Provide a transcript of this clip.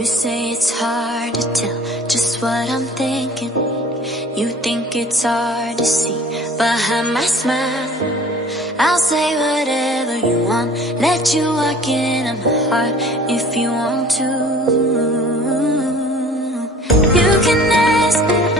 You say it's hard to tell just what I'm thinking. You think it's hard to see behind my smile. I'll say whatever you want, let you walk into my heart if you want to. You can ask me